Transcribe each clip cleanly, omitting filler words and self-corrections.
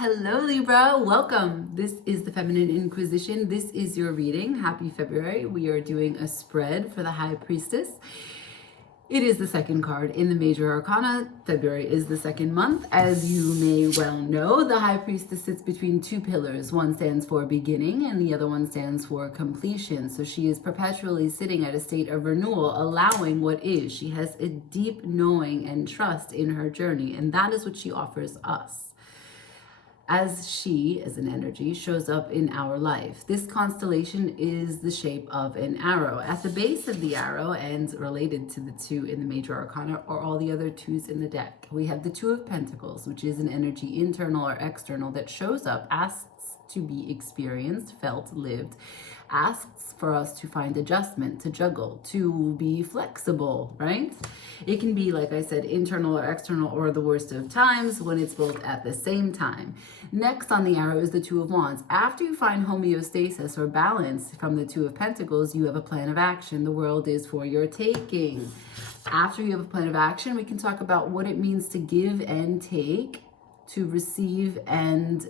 Hello Libra, welcome. This is the Feminine Inquisition. This is your reading. Happy February. We are doing a spread for the High Priestess. It is the second card in the Major Arcana. February is the second month. As you may well know, the High Priestess sits between two pillars. One stands for beginning and the other one stands for completion. So she is perpetually sitting at a state of renewal, allowing what is. She has a deep knowing and trust in her journey, and that is what she offers us as she, as an energy, shows up in our life. This constellation is the shape of an arrow. At the base of the arrow, and related to the two in the Major Arcana, are all the other twos in the deck. We have the Two of Pentacles, which is an energy, internal or external, that shows up, asks to be experienced, felt, lived, asks for us to find adjustment, to juggle, to be flexible, right? It can be, like I said, internal or external, or the worst of times when it's both at the same time. Next on the arrow is the Two of Wands. After you find homeostasis or balance from the Two of Pentacles, you have a plan of action. The world is for your taking. After you have a plan of action, we can talk about what it means to give and take, to receive and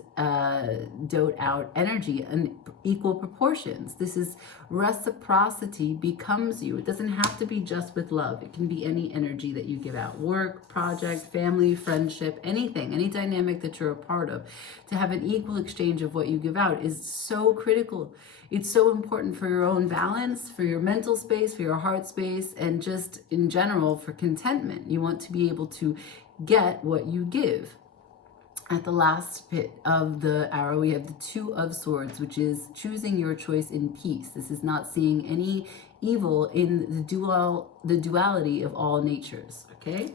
dote out energy in equal proportions. This is reciprocity becomes you. It doesn't have to be just with love. It can be any energy that you give out. Work, project, family, friendship, anything, any dynamic that you're a part of. To have an equal exchange of what you give out is so critical. It's so important for your own balance, for your mental space, for your heart space, and just in general for contentment. You want to be able to get what you give. At the last bit of the arrow, we have the Two of Swords, which is choosing your choice in peace. This is not seeing any evil in the duality of all natures, okay?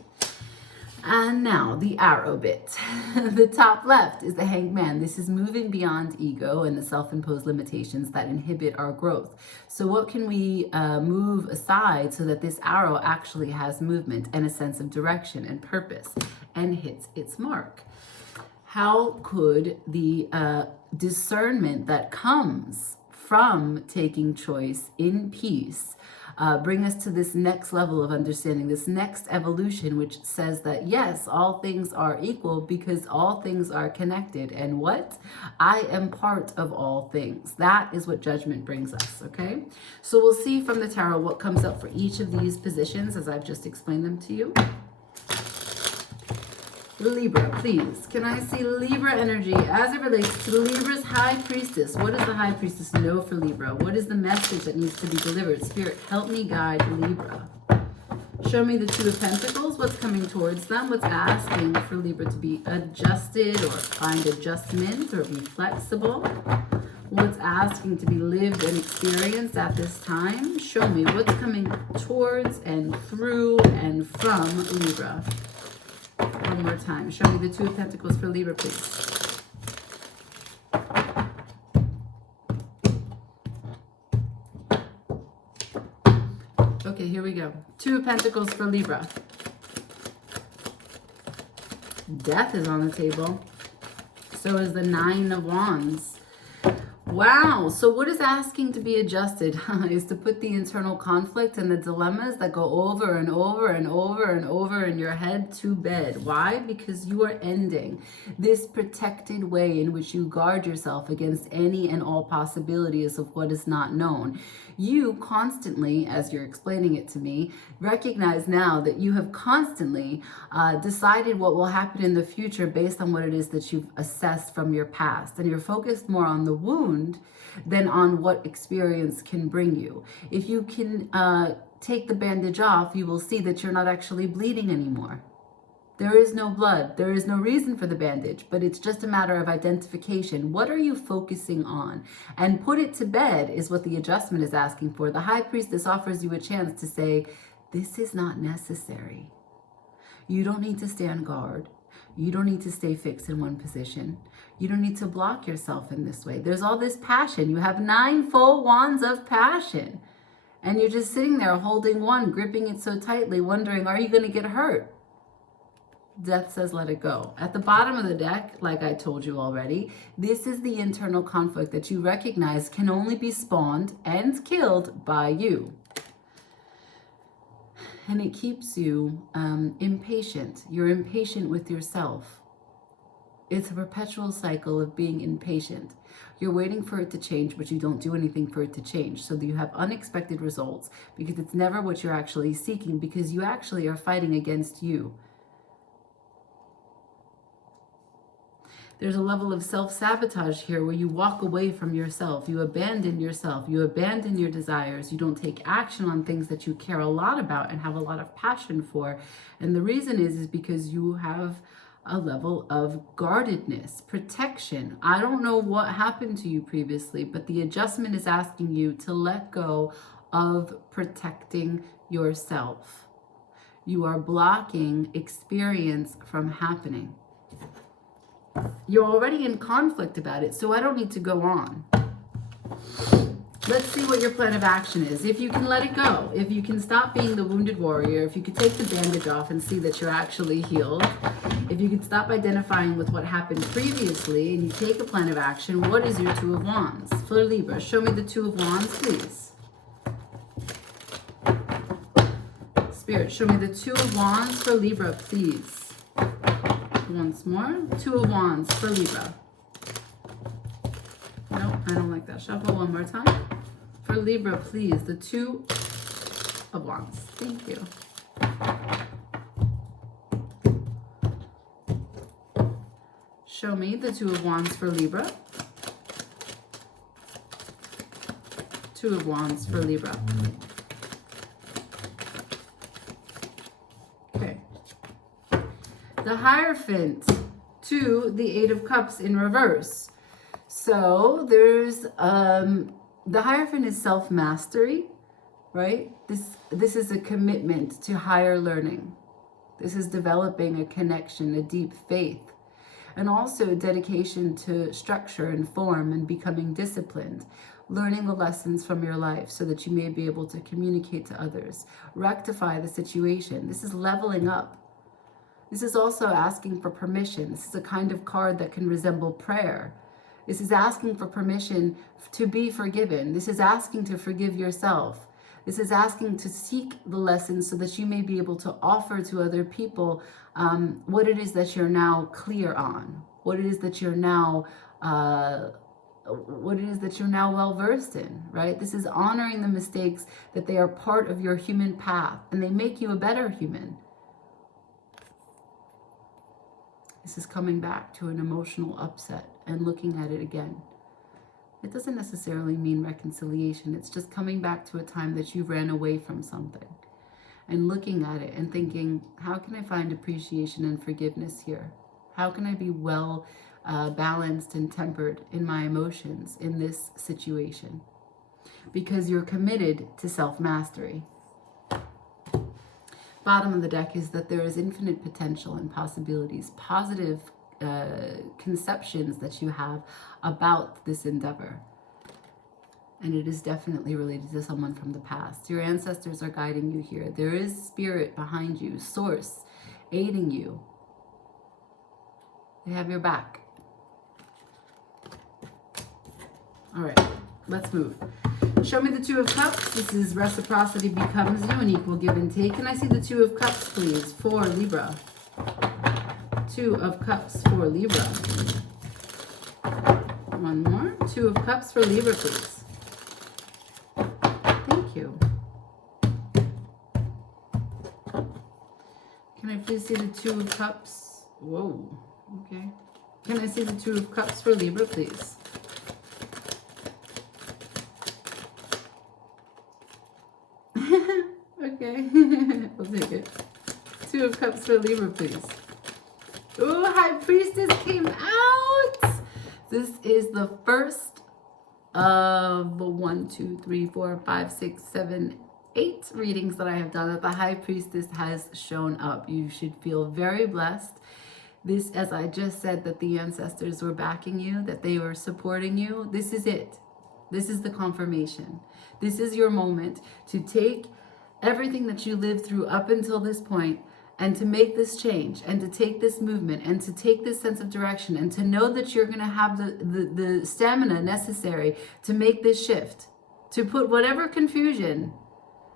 And now the arrow bit. The top left is the Hanged Man. This is moving beyond ego and the self-imposed limitations that inhibit our growth. So what can we move aside so that this arrow actually has movement and a sense of direction and purpose and hits its mark? How could the discernment that comes from taking choice in peace bring us to this next level of understanding, this next evolution, which says that yes, all things are equal because all things are connected. And what? I am part of all things. That is what Judgment brings us, okay? So we'll see from the tarot what comes up for each of these positions as I've just explained them to you. Libra, please. Can I see Libra energy as it relates to Libra's High Priestess? What does the High Priestess know for Libra? What is the message that needs to be delivered? Spirit, help me guide Libra. Show me the Two of Pentacles. What's coming towards them? What's asking for Libra to be adjusted or find adjustment or be flexible? What's asking to be lived and experienced at this time? Show me what's coming towards and through and from Libra. One more time. Show me the Two of Pentacles for Libra, please. Okay, here we go. Two of Pentacles for Libra. Death is on the table. So is the Nine of Wands. Wow, so what is asking to be adjusted is to put the internal conflict and the dilemmas that go over and over and over and over in your head to bed. Why? Because you are ending this protected way in which you guard yourself against any and all possibilities of what is not known. You constantly, as you're explaining it to me, recognize now that you have constantly decided what will happen in the future based on what it is that you've assessed from your past. And you're focused more on the wound than on what experience can bring you. If you can take the bandage off, you will see that you're not actually bleeding anymore. There is no blood. There is no reason for the bandage, but it's just a matter of identification. What are you focusing on? And put it to bed is what the adjustment is asking for. The High Priestess offers you a chance to say, this is not necessary. You don't need to stand guard. You don't need to stay fixed in one position. You don't need to block yourself in this way. There's all this passion. You have 9 full wands of passion. And you're just sitting there holding one, gripping it so tightly, wondering, are you going to get hurt? Death says, let it go. At the bottom of the deck, like I told you already, this is the internal conflict that you recognize can only be spawned and killed by you. And it keeps you impatient. You're impatient with yourself. It's a perpetual cycle of being impatient. You're waiting for it to change, but you don't do anything for it to change. So that you have unexpected results because it's never what you're actually seeking, because you actually are fighting against you. There's a level of self-sabotage here where you walk away from yourself. You abandon yourself. You abandon your desires. You don't take action on things that you care a lot about and have a lot of passion for. And the reason is because you have a level of guardedness, protection. I don't know what happened to you previously, but the adjustment is asking you to let go of protecting yourself. You are blocking experience from happening. You're already in conflict about it, so I don't need to go on. Let's see what your plan of action is. If you can let it go, if you can stop being the wounded warrior, if you could take the bandage off and see that you're actually healed, if you could stop identifying with what happened previously and you take a plan of action, what is your Two of Wands? For Libra, show me the Two of Wands, please. Spirit, show me the Two of Wands for Libra, please. Once more. Two of Wands for Libra. No, I don't like that. Shuffle one more time. For Libra, please. The Two of Wands. Thank you. Show me the Two of Wands for Libra. Two of Wands for Libra. Okay. The Hierophant to the Eight of Cups in reverse. So there's the Hierophant is self-mastery, right? This is a commitment to higher learning. This is developing a connection, a deep faith, and also a dedication to structure and form and becoming disciplined, learning the lessons from your life so that you may be able to communicate to others, rectify the situation. This is leveling up. This is also asking for permission. This is a kind of card that can resemble prayer. This is asking for permission to be forgiven. This is asking to forgive yourself. This is asking to seek the lessons so that you may be able to offer to other people what it is that you're now clear on, what it is that you're now well versed in, right? This is honoring the mistakes, that they are part of your human path and they make you a better human. This is coming back to an emotional upset and looking at it again. It doesn't necessarily mean reconciliation. It's just coming back to a time that you ran away from something and looking at it and thinking, how can I find appreciation and forgiveness here? How can I be well balanced and tempered in my emotions in this situation? Because you're committed to self-mastery. Bottom of the deck is that there is infinite potential and possibilities, positive conceptions that you have about this endeavor. And it is definitely related to someone from the past. Your ancestors are guiding you here. There is spirit behind you, source aiding you. They have your back. All right, let's move. Show me the Two of Cups. This is reciprocity becomes you, an equal give and take. Can I see the Two of Cups, please, for Libra? Two of Cups for Libra. One more. Two of Cups for Libra, please. Thank you. Can I please see the Two of Cups? Whoa, okay. Can I see the Two of Cups for Libra, please? Okay, we'll take it. Two of Cups for Libra, please. Oh, High Priestess came out. This is the first of 1, 2, 3, 4, 5, 6, 7, 8 readings that I have done that the High Priestess has shown up. You should feel very blessed. This, as I just said, that the ancestors were backing you, that they were supporting you. This is it. This is the confirmation. This is your moment to take everything that you lived through up until this point and to make this change and to take this movement and to take this sense of direction and to know that you're going to have the stamina necessary to make this shift, to put whatever confusion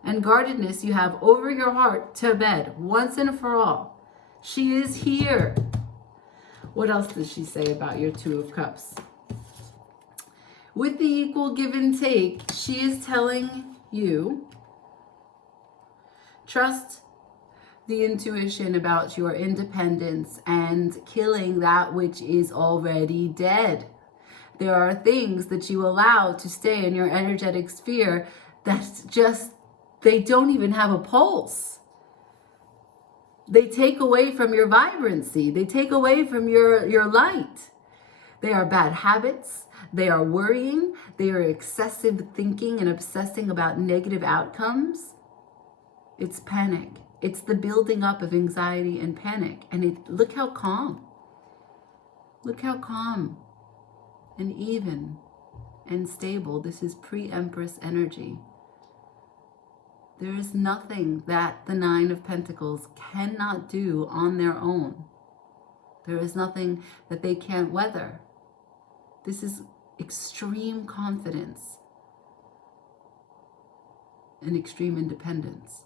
and guardedness you have over your heart to bed once and for all. She is here. What else does she say about your Two of Cups? With the equal give and take, she is telling you, trust the intuition about your independence and killing that which is already dead. There are things that you allow to stay in your energetic sphere that just, they don't even have a pulse. They take away from your vibrancy. They take away from your light. They are bad habits. They are worrying. They are excessive thinking and obsessing about negative outcomes. It's panic. It's the building up of anxiety and panic. And look how calm. Look how calm and even and stable. This is pre-Empress energy. There is nothing that the Nine of Pentacles cannot do on their own. There is nothing that they can't weather. This is extreme confidence and extreme independence.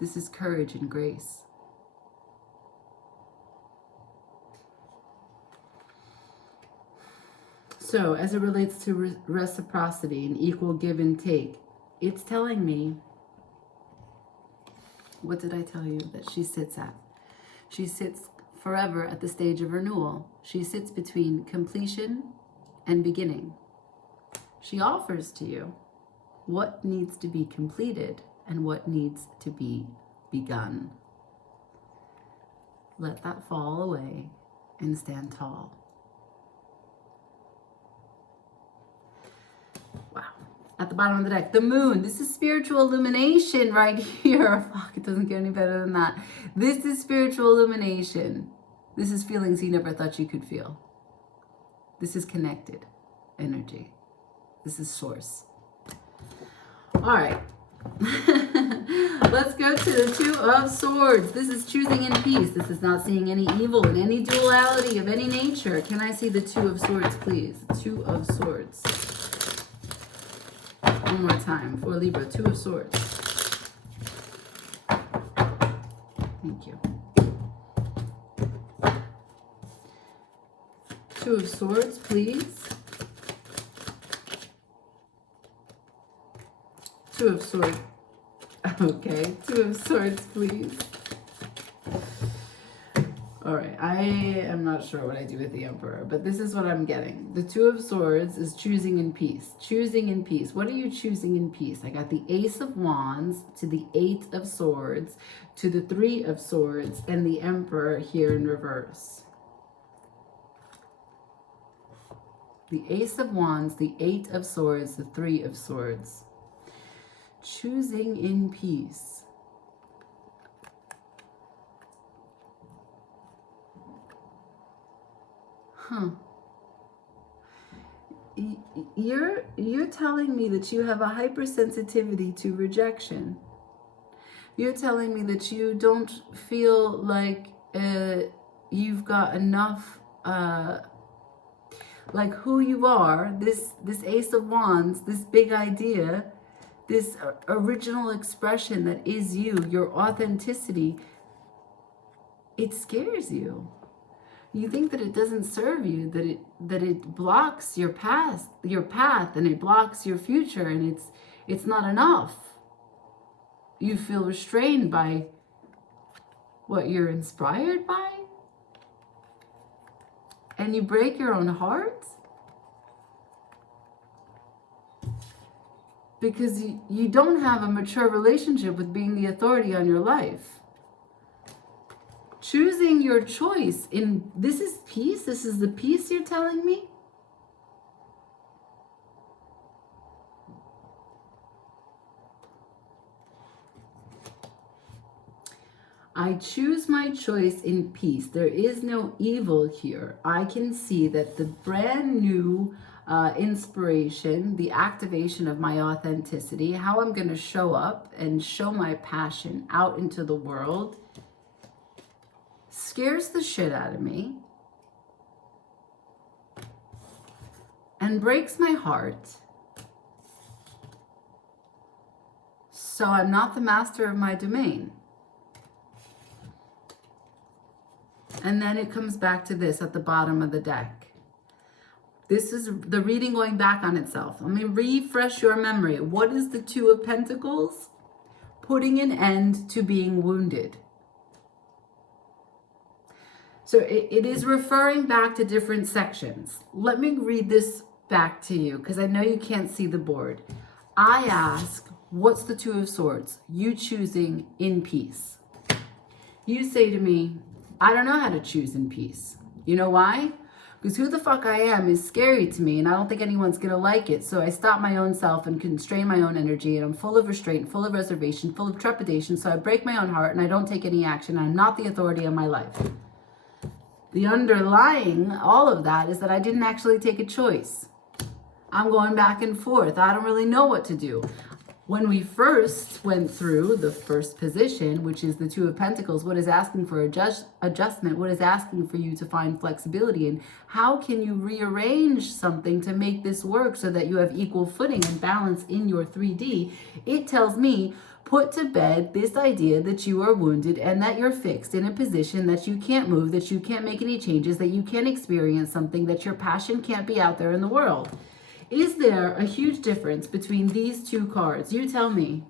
This is courage and grace. So, as it relates to reciprocity and equal give and take, it's telling me, what did I tell you that she sits at? She sits forever at the stage of renewal. She sits between completion and beginning. She offers to you what needs to be completed and what needs to be begun. Let that fall away and stand tall. Wow. At the bottom of the deck, the moon. This is spiritual illumination right here. Fuck, it doesn't get any better than that. This is spiritual illumination. This is feelings you never thought you could feel. This is connected energy. This is source. All right. Let's go to the Two of Swords. This is choosing in peace. This is not seeing any evil in any duality of any nature. Can I see the Two of Swords, please? Two of Swords. One more time for Libra. Two of Swords. Thank you. Two of Swords, please. Two of Swords. Okay. Two of Swords, please. All right. I am not sure what I do with the Emperor, but this is what I'm getting. The Two of Swords is choosing in peace. Choosing in peace. What are you choosing in peace? I got the Ace of Wands to the Eight of Swords to the Three of Swords and the Emperor here in reverse. The Ace of Wands, the Eight of Swords, the Three of Swords. Choosing in peace. Huh. You're telling me that you have a hypersensitivity to rejection. You're telling me that you don't feel like you've got enough, like who you are, this Ace of Wands, this big idea, this original expression that is you, your authenticity, it scares you. You think that it doesn't serve you, that it blocks your path, and it blocks your future, and it's not enough. You feel restrained by what you're inspired by, and you break your own heart because you don't have a mature relationship with being the authority on your life. Choosing your choice in, this is peace? This is the peace you're telling me? I choose my choice in peace. There is no evil here. I can see that the brand new inspiration, the activation of my authenticity, how I'm going to show up and show my passion out into the world, scares the shit out of me and breaks my heart. So I'm not the master of my domain. And then it comes back to this at the bottom of the deck. This is the reading going back on itself. Let me refresh your memory. What is the Two of Pentacles? Putting an end to being wounded. So it is referring back to different sections. Let me read this back to you because I know you can't see the board. I ask, what's the Two of Swords? You choosing in peace. You say to me, I don't know how to choose in peace. You know why? Because who the fuck I am is scary to me and I don't think anyone's going to like it. So I stop my own self and constrain my own energy, and I'm full of restraint, full of reservation, full of trepidation. So I break my own heart and I don't take any action. I'm not the authority in my life. The underlying all of that is that I didn't actually take a choice. I'm going back and forth. I don't really know what to do. When we first went through the first position, which is the Two of Pentacles, what is asking for adjustment? What is asking for you to find flexibility? And how can you rearrange something to make this work so that you have equal footing and balance in your 3D? It tells me, put to bed this idea that you are wounded and that you're fixed in a position that you can't move, that you can't make any changes, that you can't experience something, that your passion can't be out there in the world. Is there a huge difference between these two cards? You tell me.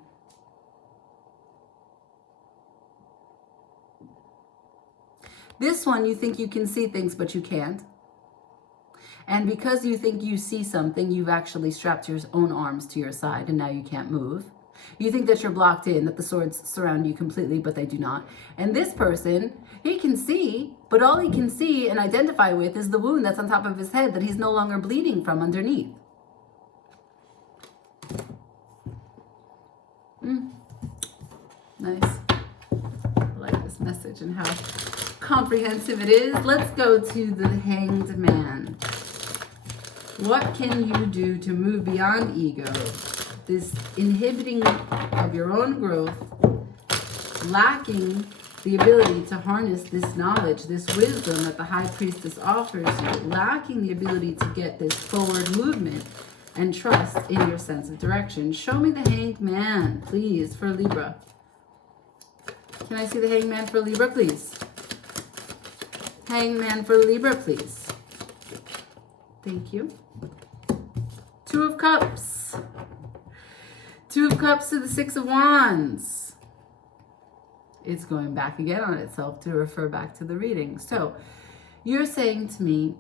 This one, you think you can see things, but you can't. And because you think you see something, you've actually strapped your own arms to your side and now you can't move. You think that you're blocked in, that the swords surround you completely, but they do not. And this person, he can see, but all he can see and identify with is the wound that's on top of his head that he's no longer bleeding from underneath. Nice. I like this message and how comprehensive it is. Let's go to the Hanged Man. What can you do to move beyond ego? This inhibiting of your own growth, lacking the ability to harness this knowledge, this wisdom that the High Priestess offers you, lacking the ability to get this forward movement and trust in your sense of direction. Show me the Hanged Man, please, for Libra. Can I see the Hanged Man for Libra, please? Hanged Man for Libra, please. Thank you. Two of Cups. Two of Cups to the Six of Wands. It's going back again on itself to refer back to the reading. So you're saying to me,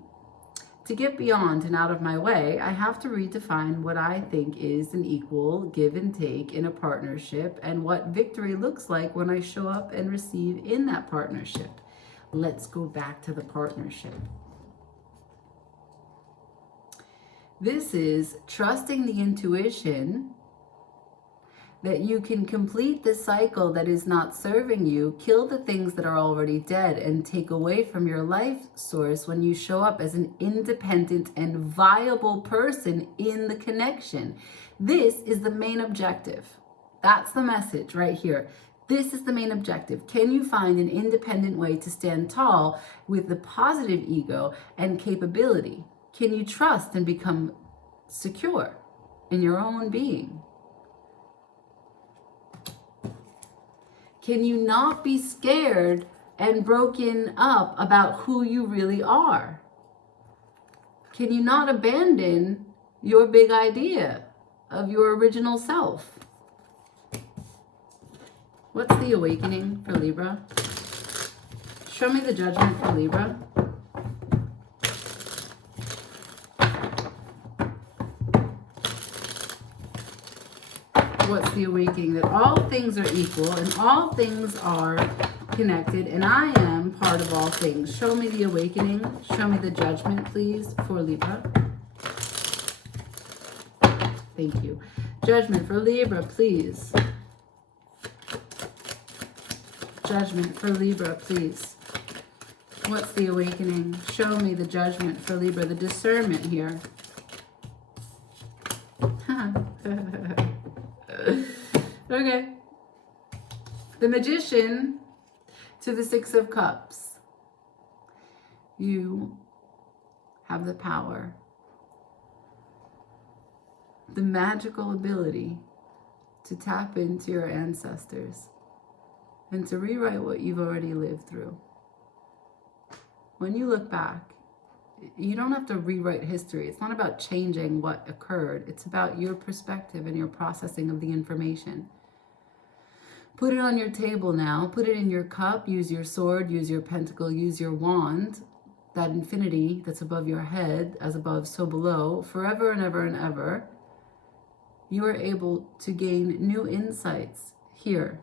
to get beyond and out of my way, I have to redefine what I think is an equal give and take in a partnership and what victory looks like when I show up and receive in that partnership. Let's go back to the partnership. This is trusting the intuition that you can complete the cycle that is not serving you, kill the things that are already dead, and take away from your life source when you show up as an independent and viable person in the connection. This is the main objective. That's the message right here. This is the main objective. Can you find an independent way to stand tall with the positive ego and capability? Can you trust and become secure in your own being? Can you not be scared and broken up about who you really are? Can you not abandon your big idea of your original self? What's the awakening for Libra? Show me the Judgment for Libra. What's the awakening? That all things are equal and all things are connected and I am part of all things. Show me the awakening. Show me the Judgment, please, for Libra. Thank you. Judgment for Libra, please. Judgment for Libra, please. What's the awakening? Show me the Judgment for Libra, the discernment here. Okay. The Magician to the Six of Cups. You have the power, the magical ability to tap into your ancestors and to rewrite what you've already lived through. when you look back, you don't have to rewrite history. It's not about changing what occurred. It's about your perspective and your processing of the information. Put it on your table now. Put it in your cup. Use your sword. Use your pentacle. Use your wand. That infinity that's above your head, as above, so below, forever and ever and ever. You are able to gain new insights here.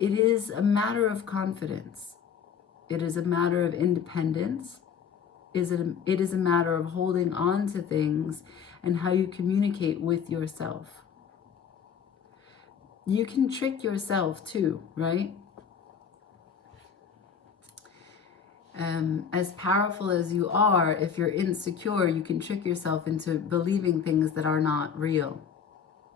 It is a matter of confidence. It is a matter of independence. It is a matter of holding on to things and how you communicate with yourself. You can trick yourself too, right? As powerful as you are, if you're insecure, you can trick yourself into believing things that are not real.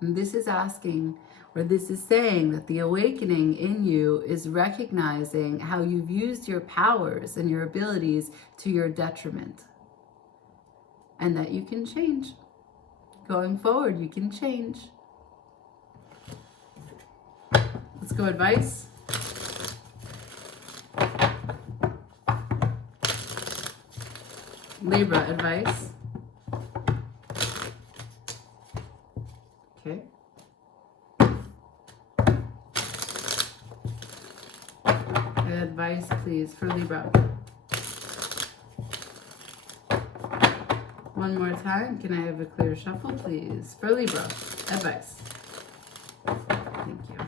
And this is asking, or this is saying that the awakening in you is recognizing how you've used your powers and your abilities to your detriment. And that you can change. Going forward, you can change. Let's go advice. Libra advice. Okay. Advice, please, for Libra. One more time. Can I have a clear shuffle, please? For Libra, advice. Thank you.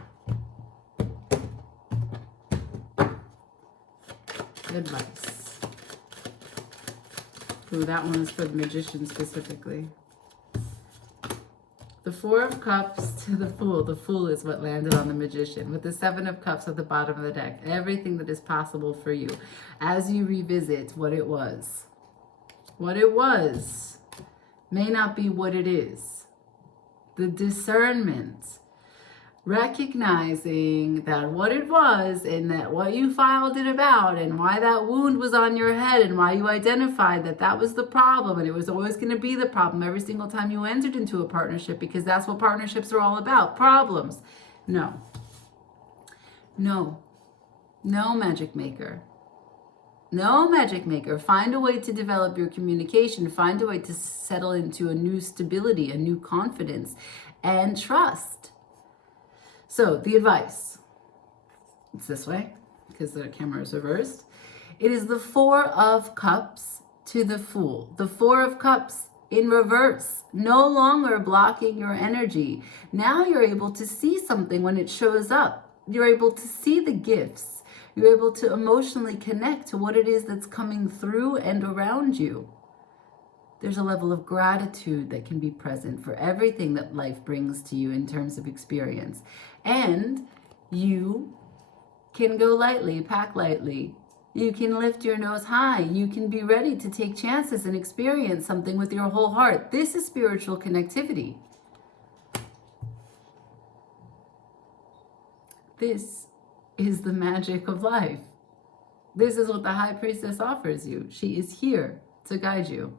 Advice. Ooh, that one is for the Magician specifically. The Four of Cups to the Fool. The Fool is what landed on the Magician. With the Seven of Cups at the bottom of the deck. Everything that is possible for you as you revisit what it was. What it was may not be what it is. The discernment. Recognizing that what it was and that what you filed it about and why that wound was on your head and why you identified that that was the problem and it was always going to be the problem every single time you entered into a partnership, because that's what partnerships are all about, problems. No. No. No, magic maker. No, magic maker. Find a way to develop your communication. Find a way to settle into a new stability, a new confidence, and trust. So the advice, it's this way because the camera is reversed. It is the Four of Cups to the Fool. The Four of Cups in reverse, no longer blocking your energy. Now you're able to see something when it shows up. You're able to see the gifts. You're able to emotionally connect to what it is that's coming through and around you. There's a level of gratitude that can be present for everything that life brings to you in terms of experience. And you can go lightly, pack lightly. You can lift your nose high. You can be ready to take chances and experience something with your whole heart. This is spiritual connectivity. This is the magic of life. This is what the High Priestess offers you. She is here to guide you.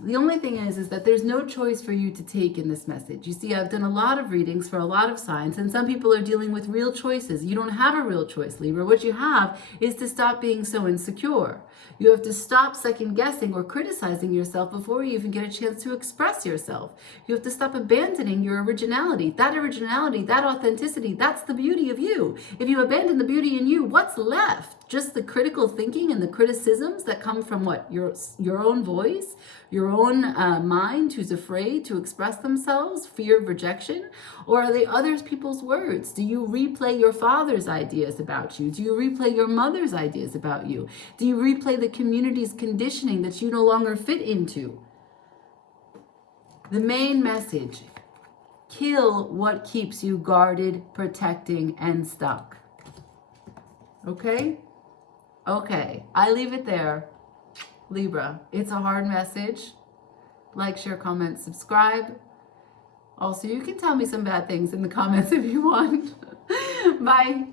The only thing is that there's no choice for you to take in this message. You see, I've done a lot of readings for a lot of signs, and some people are dealing with real choices. You don't have a real choice, Libra. What you have is to stop being so insecure. You have to stop second guessing or criticizing yourself before you even get a chance to express yourself. You have to stop abandoning your originality. That originality, that authenticity, that's the beauty of you. If you abandon the beauty in you, what's left? Just the critical thinking and the criticisms that come from what? Your own voice? Your own mind who's afraid to express themselves, fear of rejection? Or are they other people's words? Do you replay your father's ideas about you? Do you replay your mother's ideas about you? Do you replay the community's conditioning that you no longer fit into? The main message: kill what keeps you guarded, protecting, and stuck. Okay? Okay, I leave it there. Libra, it's a hard message. Like, share, comment, subscribe. Also, you can tell me some bad things in the comments if you want. Bye.